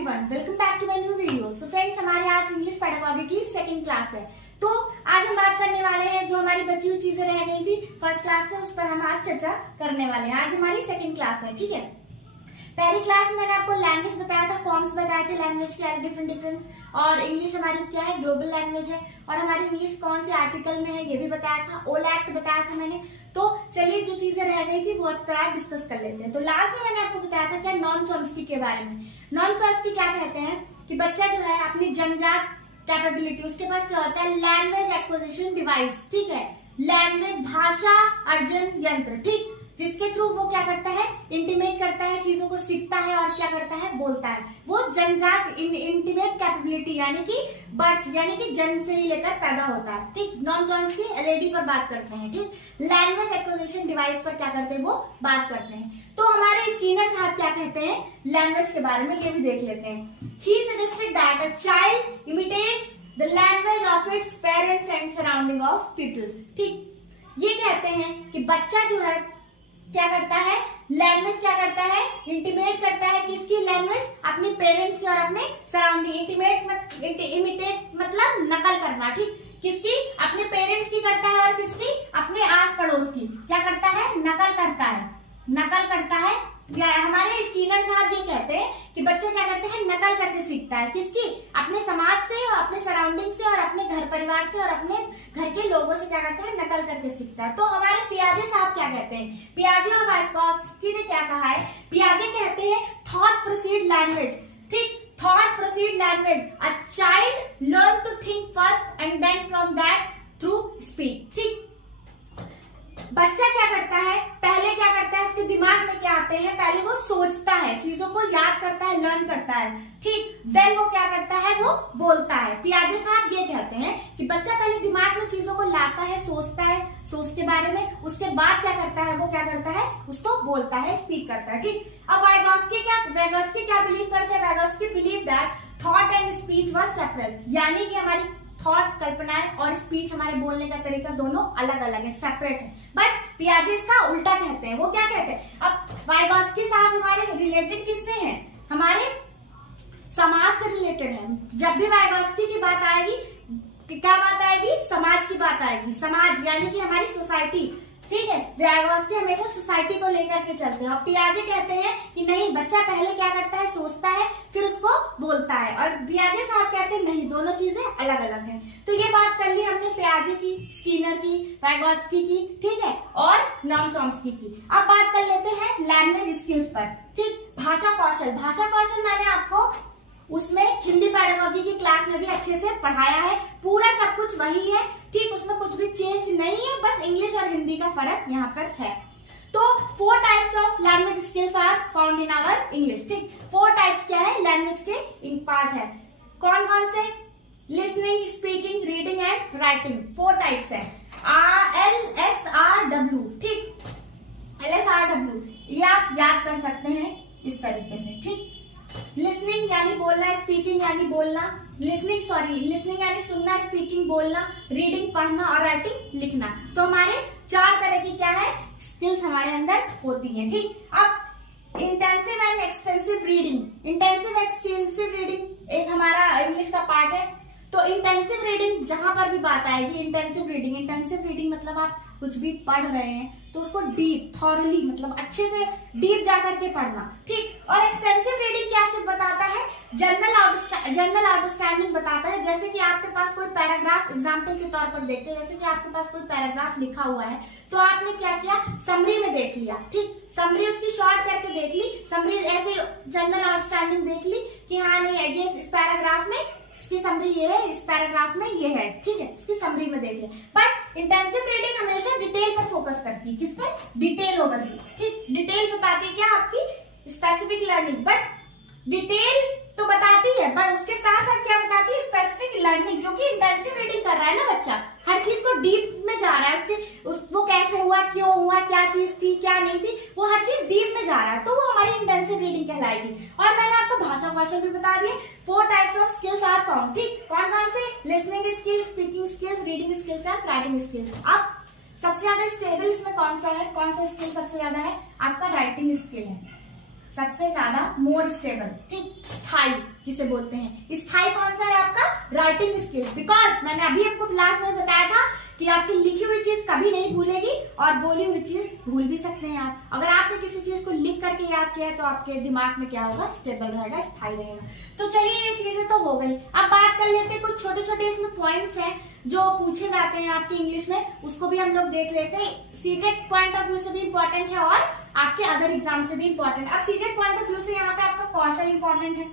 Everyone, welcome back to my new video. So friends, हमारे आज English pedagogy की second class है। तो आज हम बात करने वाले हैं जो हमारी बची हुई चीजें रह गई थी फर्स्ट क्लास में, उस पर हम आज चर्चा करने वाले हैं। आज हमारी सेकंड क्लास है, ठीक है। पहली क्लास में मैंने आपको लैंग्वेज बताया था, फॉर्म्स बताए थे लैंग्वेज के, डिफरेंट और इंग्लिश हमारी क्या है, ग्लोबल लैंग्वेज है। और हमारी इंग्लिश कौन से आर्टिकल में है ये भी बताया था, ओल एक्ट बताया था मैंने। तो चलिए जो चीजें रह गई थी वो आज डिस्कस कर लेते हैं। तो लास्ट में मैंने आपको बताया था क्या, नॉन चॉम्स्की के बारे में। नॉन चॉम्स्की क्या कहते हैं कि बच्चा जो है अपनी जन्मजात कैपेबिलिटी, उसके पास क्या होता है, लैंग्वेज एक्विजिशन डिवाइस, ठीक है, लैंग्वेज भाषा अर्जन यंत्र, ठीक, जिसके थ्रू वो क्या करता है, इंटीमेट करता है, चीजों को सीखता है और क्या करता है, बोलता है। वो जन्मजात इंटीमेट कैपेबिलिटी यानी कि बर्थ यानी कि जन्म से ही लेकर पैदा होता है, ठीक। नॉन चॉम्स्की एलएडी पर बात करते हैं, ठीक। लैंग्वेज एक्विजिशन डिवाइस पर क्या करते हैं, वो बात करते हैं। तो हमारे स्कीनर साहब क्या कहते हैं लैंग्वेज के बारे में, ये भी देख लेते हैं। He suggested that a child imitates the language of its parents and surrounding of people, ठीक। ये कहते हैं कि बच्चा जो है क्या करता है, लैंग्वेज क्या करता है, इंटीमेट करता है। किसकी लैंग्वेज, अपने पेरेंट्स की और अपने सराउंडिंग। इमिटेट मतलब नकल करना, ठीक। किसकी, अपने पेरेंट्स की करता है और किसकी, अपने आस पड़ोस की क्या करता है, नकल करता है, नकल करता है। हमारे स्कीनर साहब ये कहते हैं कि बच्चा क्या करते हैं, नकल करके सीखता है। किसकी, अपने समाज से और अपने सराउंडिंग से और अपने घर परिवार से और अपने घर के लोगों से क्या करता है, नकल करके सीखता है। तो हमारे पियाजे साहब क्या कहते हैं, पियाजे और वाइस्कॉव्स्की ने क्या कहा है, पियाजे कहते हैं थॉट प्रोसीड लैंग्वेज, ठीक, thought proceed language, a child learn to think first and then from that through speak, ठीक। बच्चा क्या करता है, पहले क्या करता है, उसके दिमाग में क्या आते हैं, पहले वो सोचता है, चीजों को याद करता है, लर्न करता है, ठीक, देन वो क्या करता है, वो बोलता है। पियाजे साहब ये कहते हैं कि बच्चा पहले दिमाग में चीजों को लाता है, सोचता है, सोच के बारे में, उसके बाद क्या करता है, वो क्या करता है, उसको बोलता है, स्पीक करता है, ठीक। अब वाइगॉत्स्की क्या बिलीव करते हैं, Vygotsky believe that thought and speech were separate, यानी कि हमारी थॉट्स, कल्पनाएं और स्पीच, हमारे बोलने का तरीका दोनों अलग अलग है, सेपरेट है। बट पियाजे इसका उल्टा कहते हैं। वो क्या कहते हैं, अब वाइगॉत्स्की साहब हमारे रिलेटेड किससे हैं, हमारे समाज से रिलेटेड है। जब भी वाइगॉत्स्की की बात आएगी, क्या बात आएगी, समाज की बात आएगी। समाज यानी कि हमारी सोसाइटी, ठीक है। वाइगॉत्स्की हमेशा सोसाइटी को लेकर के चलते हैं और पियाजे कहते हैं कि नहीं, बच्चा पहले क्या करता है, सोचता है, फिर उसको बोलता है। और पियाजे साहब कहते हैं नहीं, दोनों चीजें अलग अलग हैं। तो ये बात कर ली हमने पियाजे की, स्कीनर की, वाइगॉत्स्की की, ठीक है, और नॉन चॉम्स्की की। अब बात कर लेते हैं लैंग्वेज स्किल्स पर, ठीक। भाषा कौशल, भाषा कौशल मैंने आपको उसमें हिंदी पेडागोजी की क्लास में भी अच्छे से पढ़ाया है, पूरा सब कुछ वही है, ठीक, उसमें कुछ भी चेंज नहीं है, बस इंग्लिश और हिंदी का फर्क यहाँ पर है। तो 4 types of language skills are found in our English, ठीक। 4 टाइप्स क्या है, लैंग्वेज के इन पार्ट है। कौन कौन से, listening, speaking, reading and writing, 4 types है। LSRW, ठीक, LSRW ये आप याद कर सकते हैं इस तरीके से, ठीक। लिसनिंग यानी बोलना, स्पीकिंग यानी बोलना, लिसनिंग यानी सुनना, स्पीकिंग बोलना, रीडिंग पढ़ना और राइटिंग लिखना। तो हमारे 4 तरह की क्या है, स्किल्स हमारे अंदर होती हैं, ठीक। अब intensive and extensive reading, intensive extensive reading एक हमारा इंग्लिश का पार्ट है। तो इंटेंसिव रीडिंग जहां पर भी बात आएगी, इंटेंसिव रीडिंग मतलब आप कुछ भी पढ़ रहे हैं तो उसको डीप, थॉरली, मतलब अच्छे से डीप जाकर के पढ़ना, ठीक। और एक्सटेंसिव रीडिंग क्या सिर्फ बताता है, जनरल अंडरस्टैंडिंग बताता है। जैसे कि आपके पास कोई पैराग्राफ, एग्जाम्पल के तौर पर देखते हैं, जैसे कि आपके पास कोई पैराग्राफ लिखा हुआ है तो आपने क्या किया, समरी में देख लिया, ठीक, समरी उसकी शॉर्ट करके देख ली, समरी ऐसे जनरल अंडरस्टैंडिंग देख ली कि हाँ नहीं, ये इस पैराग्राफ में इसकी समरी ये है, इस पैराग्राफ में ये है, ठीक है, इसकी समरी में देख लिया। बट इंटेंसिव रीडिंग हमेशा डिटेल पर फोकस करती है, किस पर, डिटेल ओवरव्यू, ठीक। डिटेल बताती है क्या, आपकी स्पेसिफिक लर्निंग, बट डिटेल तो बताती है, पर उसके साथ साथ क्या बताती है, स्पेसिफिक लर्निंग, क्योंकि इंटेंसिव रीडिंग कर रहा है ना बच्चा, हर चीज को डीप में जा रहा है, वो कैसे हुआ, क्यों हुआ, क्या चीज थी, क्या नहीं थी, वो हर चीज डीप में जा रहा है, तो वो हमारी इंटेंसिव रीडिंग कहलाएगी। और मैंने आपको भाषा कौशल भी बता दिए, 4 types of skills are found, ठीक। कौन कौन से, listening skills, speaking skills, reading skills and writing skills. अब सबसे ज्यादा स्टेबल इसमें कौन सा है, कौन सा स्किल सबसे ज्यादा है, आपका राइटिंग स्किल है सबसे ज्यादा मोर स्टेबल, ठीक। स्थाई जिसे बोलते हैं। स्थाई कौन सा है आपका? Writing skills. बिकॉज मैंने अभी आपको क्लास में बताया था कि आपकी लिखी हुई चीज कभी नहीं भूलेगी और बोली हुई चीज भूल भी सकते हैं आप। अगर आपने किसी चीज को लिख करके याद किया है तो आपके दिमाग में क्या होगा? स्टेबल रहेगा, स्थायी रहेगा। तो चलिए ये चीजें तो हो गई। अब बात कर लेते हैं कुछ छोटे छोटे इसमें पॉइंट्स हैं जो पूछे जाते हैं आपके इंग्लिश में, उसको भी हम लोग देख लेते हैं। सीटेट पॉइंट ऑफ व्यू से भी इंपॉर्टेंट है और आपके अदर एग्जाम से भी इंपॉर्टेंट। अब सीटेट पॉइंट ऑफ व्यू से यहाँ पे आपका कौशल इंपॉर्टेंट है,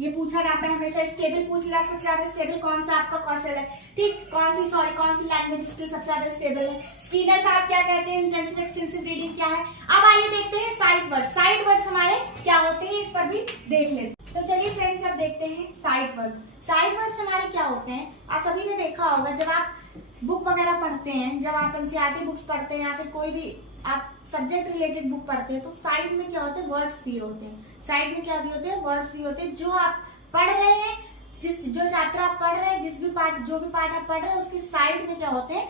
ये पूछा जाता है हमेशा। स्टेबल पूछ लिया, सबसे ज्यादा स्टेबल कौन सा आपका कौशल है, ठीक, कौन सी लैंग्वेज स्किल सबसे ज्यादा स्टेबल है। स्किनर साहब क्या कहते हैं, इंटेंसिव एक्सटेंसिव रीडिंग क्या है। अब आइए देखते हैं साइड वर्ड। साइड वर्ड्स हमारे क्या होते हैं, इस पर भी देख लेते हैं। तो चलिए फ्रेंड्स अब देखते हैं साइड वर्ड्स। साइड वर्ड्स हमारे क्या होते हैं, आप सभी ने देखा होगा जब आप बुक वगैरह पढ़ते हैं, जब आप एनसीईआरटी बुक्स पढ़ते हैं या फिर कोई भी आप सब्जेक्ट रिलेटेड बुक पढ़ते हैं, तो साइड में क्या होते हैं? वर्ड्स दिए होते हैं। साइड में क्या दिए होते हैं? वर्ड्स दिए होते हैं। जो आप पढ़ रहे हैं, जो चैप्टर आप पढ़ रहे हैं, जो भी पार्ट आप पढ़ रहे हैं, उसके साइड में क्या होते हैं?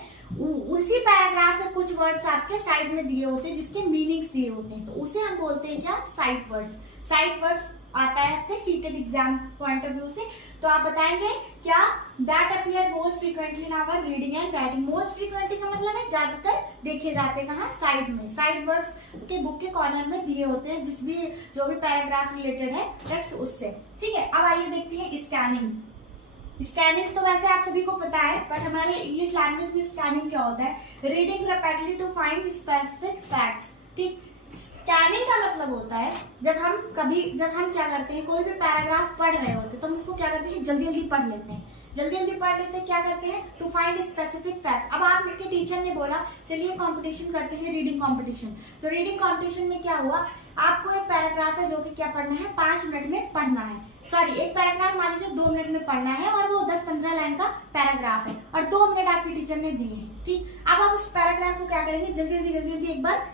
उसी पैराग्राफ में कुछ वर्ड्स आपके साइड में दिए होते हैं जिसके मीनिंग्स दिए होते हैं, तो उसे हम बोलते हैं क्या? Side words. साइड वर्ड्स आता है आपके CTET exam point of view से। तो आप बताएंगे क्या? That appear most frequently in our reading and writing. Most frequently का मतलब है ज्यादातर देखे जाते हैं कहाँ? साइड में। साइड वर्ड्स के बुक के कॉर्नर में दिए होते हैं जो भी पैराग्राफ रिलेटेड है टेक्स्ट उससे, ठीक है। अब आइए देखते हैं स्कैनिंग। स्कैनिंग तो वैसे आप सभी को पता है, बट हमारे इंग्लिश लैंग्वेज में स्कैनिंग क्या होता है? Reading rapidly to find specific facts, ठीक। स्कैनिंग का मतलब होता है जब हम क्या करते हैं, कोई भी पैराग्राफ पढ़ रहे होते हैं तो हम उसको क्या करते हैं? जल्दी जल्दी पढ़ लेते हैं। क्या करते हैं? To find specific fact. अब आपके टीचर ने बोला चलिए कंपटीशन करते हैं, रीडिंग कंपटीशन। तो रीडिंग कंपटीशन में क्या हुआ? आपको एक पैराग्राफ है जो कि क्या पढ़ना है? 5 मिनट में पढ़ना है। सॉरी, एक पैराग्राफ मान लीजिए 2 मिनट में पढ़ना है और वो 10-15 लाइन का पैराग्राफ है और 2 मिनट आपके टीचर ने दिए हैं, ठीक। अब आप उस पैराग्राफ को क्या करेंगे? जल्दी एक बार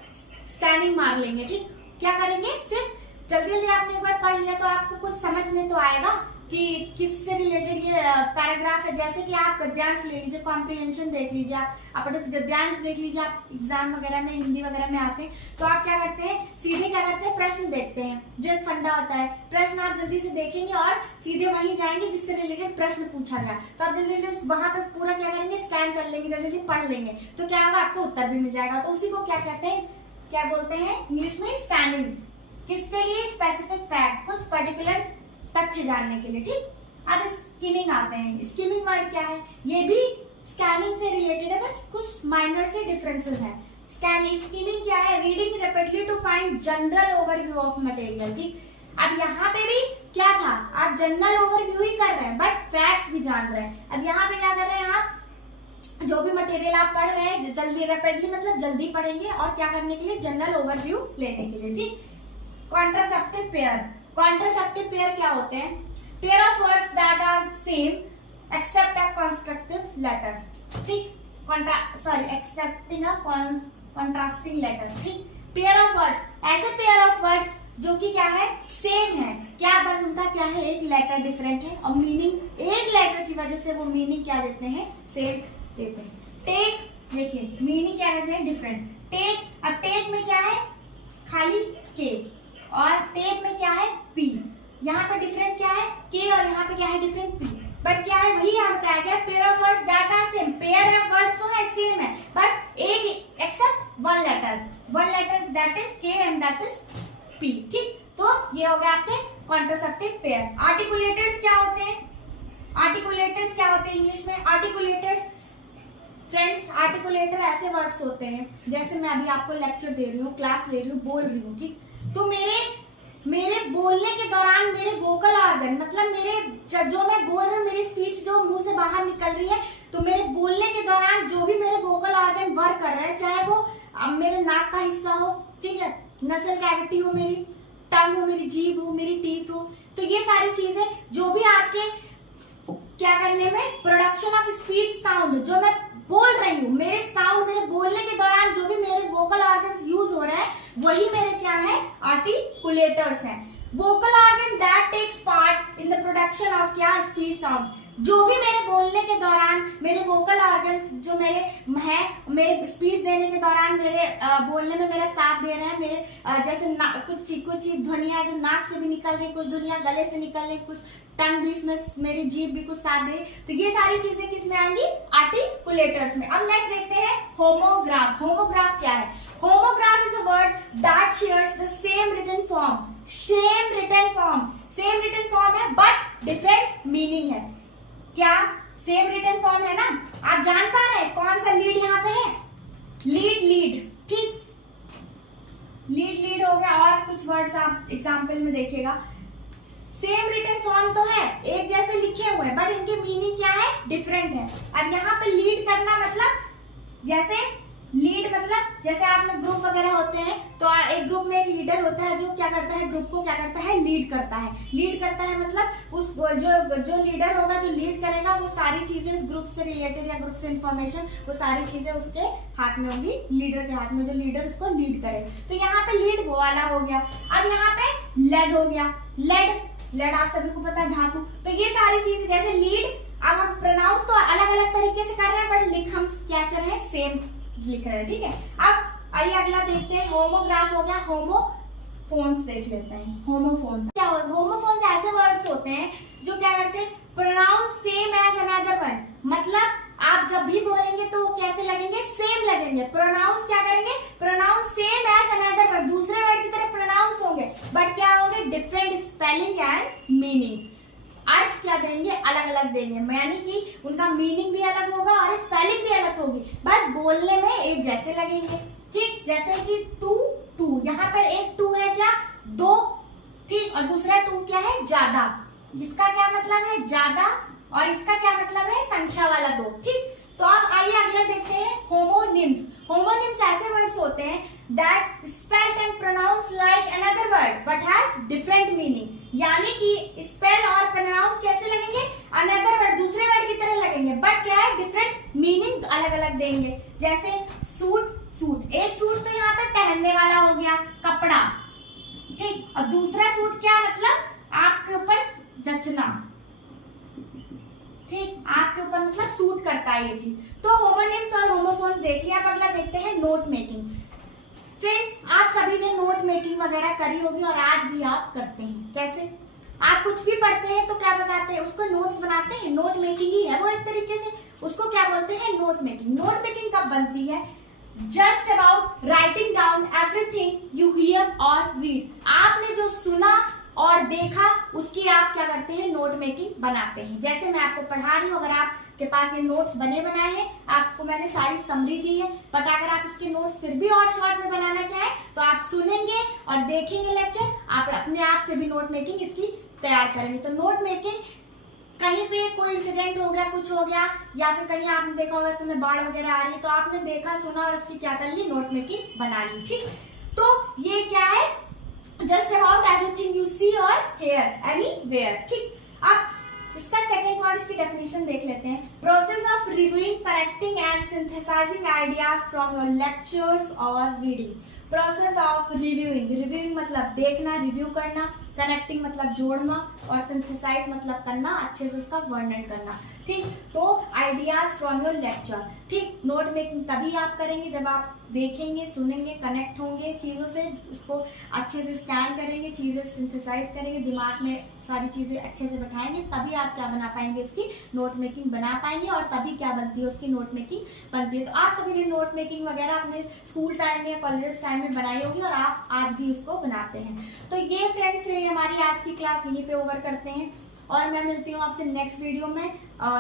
स्कैनिंग मार लेंगे, ठीक। क्या करेंगे? सिर्फ जल्दी आपने एक बार पढ़ लिया तो आपको कुछ समझ में तो आएगा कि किससे रिलेटेड ये पैराग्राफ है। जैसे कि आप गद्यांश ले लीजिए, कॉम्प्रिहेंशन देख लीजिए, आप गद्यांश देख लीजिए, आप एग्जाम वगैरह में हिंदी वगैरह में आते हैं तो आप क्या करते हैं? सीधे क्या करते हैं? प्रश्न देखते हैं, जो एक फंडा होता है। प्रश्न आप जल्दी से देखेंगे और सीधे वहीं जाएंगे जिससे रिलेटेड प्रश्न पूछा गया, तो आप जल्दी वहां पे पूरा क्या करेंगे? स्कैन कर लेंगे, जल्दी पढ़ लेंगे, तो क्या होगा? आपको उत्तर भी मिल जाएगा। तो उसी को क्या कहते हैं? क्या बोलते हैं इंग्लिश में? स्कैनिंग। किसके लिए? स्पेसिफिक फैक्ट, कुछ पर्टिकुलर तथ्य जानने के लिए, ठीक। अब स्किमिंग आते हैं। स्किमिंग वर्ड क्या है? ये भी स्कैनिंग से रिलेटेड है, बस कुछ माइनर से डिफरेंसेस है। स्किमिंग क्या है? Reading rapidly to find general overview of material, ठीक। अब यहाँ पे भी क्या था? आप जनरल ओवरव्यू ही कर रहे हैं बट फैक्ट्स भी जान रहे हैं। अब यहाँ पे क्या कर रहे हैं? आप जो भी मटेरियल आप पढ़ रहे हैं जल्दी, रैपिडली मतलब जल्दी पढ़ेंगे और क्या करने के लिए? जनरल ओवरव्यू लेने के लिए, ठीक। Contraceptive pair. कॉन्ट्रासेप्टिव पेयर क्या होते हैं? Pair of words that are same except a constructive letter, ठीक। एक्सेप्टिंग अ कॉन्ट्रास्टिंग लेटर, ठीक। पेयर ऑफ वर्ड्स, ऐसे पेयर ऑफ वर्ड्स जो कि क्या है? सेम है। क्या बन उनका क्या है? एक लेटर डिफरेंट है और मीनिंग एक लेटर की वजह से वो मीनिंग क्या देते हैं? सेम देते हैं। टेक, देखिए मीनिंग क्या रहते हैं? डिफरेंट। टेक, अब टेक में क्या है? खाली के, और टेक में क्या है? पी। यहाँ पे डिफरेंट क्या है? के, और यहाँ पे क्या है? Different P. बट क्या है? वही यहाँ बताया गया, pair of words that are same. Pair of words तो है, सेम है, बस एक except one letter that is K and that is P, ठीक। तो ये हो गया आपके कॉन्ट्रासेप्टिव पेयर। आर्टिकुलेटर्स क्या होते हैं? आर्टिकुलेटर्स क्या होते हैं इंग्लिश में? आर्टिकुलेटर्स फ्रेंड्स, आर्टिकुलेटर ऐसे वर्ड्स होते हैं जैसे मैं अभी आपको लेक्चर दे रही हूँ, क्लास ले रही हूँ, बोल रही हूँ, ठीक। तो मेरे बोलने के दौरान मेरे वोकल ऑर्गन, मतलब जो मैं बोल रही हूँ, मेरी स्पीच जो मुंह से बाहर निकल रही है, तो मेरे बोलने के दौरान जो भी मेरे वोकल ऑर्गन वर्क कर रहे हैं, चाहे वो मेरे नाक का हिस्सा हो, ठीक है, नसल कैविटी हो, मेरी टंग हो, मेरी जीभ हो, मेरी टीथ हो, तो ये सारी चीजें जो भी आपके क्या करने में प्रोडक्शन ऑफ स्पीच साउंड, जो मैं बोल रही हूँ, मेरे साउंड, मेरे बोलने के दौरान जो भी मेरे वोकल ऑर्गन्स यूज हो रहे हैं, वही मेरे क्या है? आर्टिकुलेटर्स हैं। Vocal organ that takes part in the production of क्या? Speech sound. जो भी मेरे बोलने के दौरान मेरे वोकल ऑर्गन्स जो मेरे है, मेरे स्पीच देने के दौरान मेरे बोलने में मेरा साथ दे रहे हैं, मेरे जैसे कुछ ध्वनियां जो नाक से भी निकल रही, कुछ ध्वनियां गले से निकल रही, कुछ टंग भी इसमें, मेरी जीभ भी कुछ साथ दे, तो ये सारी चीजें किस में आएंगी? आर्टिकुलेटर्स में। अब नेक्स्ट देखते हैं होमोग्राफ। होमोग्राफ क्या है? Homograph is a word that shares the same written form. Same written form है बट डिफरेंट मीनिंग है। क्या सेम रिटन फॉर्म है ना? आप जान पा रहे हैं कौन सा लीड यहाँ पे है? लीड, ठीक, लीड हो गया। और कुछ वर्ड्स आप एग्जाम्पल में देखिएगा। सेम रिटन फॉर्म तो है, एक जैसे लिखे हुए हैं, बट इनके मीनिंग क्या है? डिफरेंट है। अब यहाँ पे लीड करना मतलब जैसे आप में ग्रुप वगैरह होते हैं तो एक ग्रुप में एक लीडर होता है जो क्या करता है? ग्रुप को क्या करता है? लीड करता है मतलब उस जो लीडर होगा, जो लीड करेगा, वो सारी चीजें उस ग्रुप से रिलेटेड या ग्रुप से इंफॉर्मेशन, वो सारी चीजें उसके हाथ में होंगी, लीडर के हाथ में, जो लीडर उसको लीड करे। तो यहाँ पे लीड वो वाला हो गया। अब यहाँ पे लेड हो गया। लेड आप सभी को पता है, धातु। तो ये सारी चीजें जैसे लीड, अब हम प्रोनाउंस तो अलग अलग तरीके से कर रहे हैं बट लिख हम कैसे रहे? सेम लिख रहे हैं, ठीक है। अब आइए अगला देखते हैं। होमोग्राफ हो गया। होमोफोन्स देख लेते हैं। होमोफोन्स क्या होता है? होमोफोन्स ऐसे वर्ड्स होते हैं जो क्या करते हैं? Pronounce same as another word, मतलब आप जब भी बोलेंगे तो वो कैसे लगेंगे? सेम लगेंगे। प्रोनाउंस क्या करेंगे? Pronounce same as another word, दूसरे वर्ड की तरह प्रोनाउंस होंगे बट क्या होंगे? Different spelling and meaning. अर्थ क्या देंगे? अलग अलग देंगे, यानी कि उनका मीनिंग भी अलग होगा और स्पेलिंग भी अलग होगी, बस बोलने में एक जैसे लगेंगे, ठीक। जैसे कि टू, यहाँ पर एक टू है क्या? दो, ठीक, और दूसरा टू क्या है? ज्यादा। इसका क्या मतलब है? ज्यादा, और इसका क्या मतलब है? संख्या वाला दो, ठीक। तो अब आइए अगले देखते हैं होमोनिम्स। होमोनिम्स ऐसे वर्ड्स होते हैं that spelled and pronounce like another word but has different meaning, यानी कि स्पेल और प्रोनाउंस कैसे लगेंगे? अनदर वर्ड, दूसरे वर्ड की तरह लगेंगे बट क्या है? डिफरेंट मीनिंग अलग अलग देंगे। जैसे सूट, एक सूट तो यहाँ पे पहनने वाला हो गया, कपड़ा, ठीक, और दूसरा सूट क्या मतलब? आपके ऊपर जचना, ठीक, आपके ऊपर मतलब सूट करता है ये चीज। तो होमोनिम्स और होमोफोन्स देख लिया। अब अगला देखते हैं नोट मेकिंग। फ्रेंड्स, आप सभी ने नोट मेकिंग वगैरह करी होगी और आज भी आप करते हैं। कैसे? आप कुछ भी पढ़ते हैं तो क्या बताते हैं? उसको नोट्स बनाते हैं। नोट मेकिंग ही है वो एक तरीके से, उसको क्या बोलते हैं? Note making. नोट मेकिंग कब बनती है? Just about writing down everything you here और रीड। आपने जो सुना और देखा उसकी आप क्या करते हैं? नोट मेकिंग बनाते हैं। जैसे मैं आपको पढ़ा रही हूँ, अगर आपके पास ये नोट्स बने बनाए हैं, आपको मैंने सारी समरी दी है, बट अगर आप इसके नोट्स फिर भी और शॉर्ट में बनाना चाहें तो आप सुनेंगे और देखेंगे लेक्चर, आप अपने आप से भी नोट मेकिंग इसकी तैयार करेंगे। तो नोट मेकिंग, कहीं पे कोई इंसिडेंट हो गया, कुछ हो गया, या फिर कहीं आपने देखा होगा समय बाढ़ वगैरह आ रही है, तो आपने देखा सुना और उसकी क्या कर ली? नोट मेकिंग बना ली, ठीक। तो ये क्या है? Just about everything you see और हेयर एनीवेयर, ठीक। अब इसका सेकेंड वर्ड, इसकी डेफिनेशन देख लेते हैं। Process of reviewing, correcting and synthesising ideas from your lectures और रीडिंग। प्रोसेस ऑफ रिव्यूइंग मतलब देखना, रिव्यू करना, कनेक्टिंग मतलब जोड़ना, और सिंथेसाइज मतलब करना, अच्छे से उसका वर्णन करना, ठीक। तो आइडियाज फ्रॉम योर लेक्चर, ठीक। नोट मेकिंग तभी आप करेंगे जब आप देखेंगे, सुनेंगे, कनेक्ट होंगे चीजों से, उसको अच्छे से स्कैन करेंगे, चीजें सिंथेसाइज करेंगे, दिमाग में सारी चीजें अच्छे से बैठाएंगे, तभी आप क्या बना पाएंगे? उसकी नोट मेकिंग बना पाएंगे, और तभी क्या बनती है? उसकी नोट मेकिंग बनती है। तो आप सभी ने नोट मेकिंग वगैरह अपने स्कूल टाइम में या कॉलेज टाइम में बनाई होगी और आप आज भी उसको बनाते हैं। तो ये फ्रेंड्स, हमारी आज की क्लास यहीं पे ओवर करते हैं और मैं मिलती हूँ आपसे नेक्स्ट वीडियो में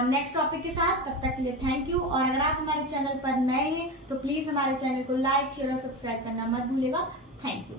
नेक्स्ट टॉपिक के साथ। तब तक के लिए थैंक यू। और अगर आप हमारे चैनल पर नए हैं तो प्लीज हमारे चैनल को लाइक, शेयर और सब्सक्राइब करना मत भूलिएगा। Thank you.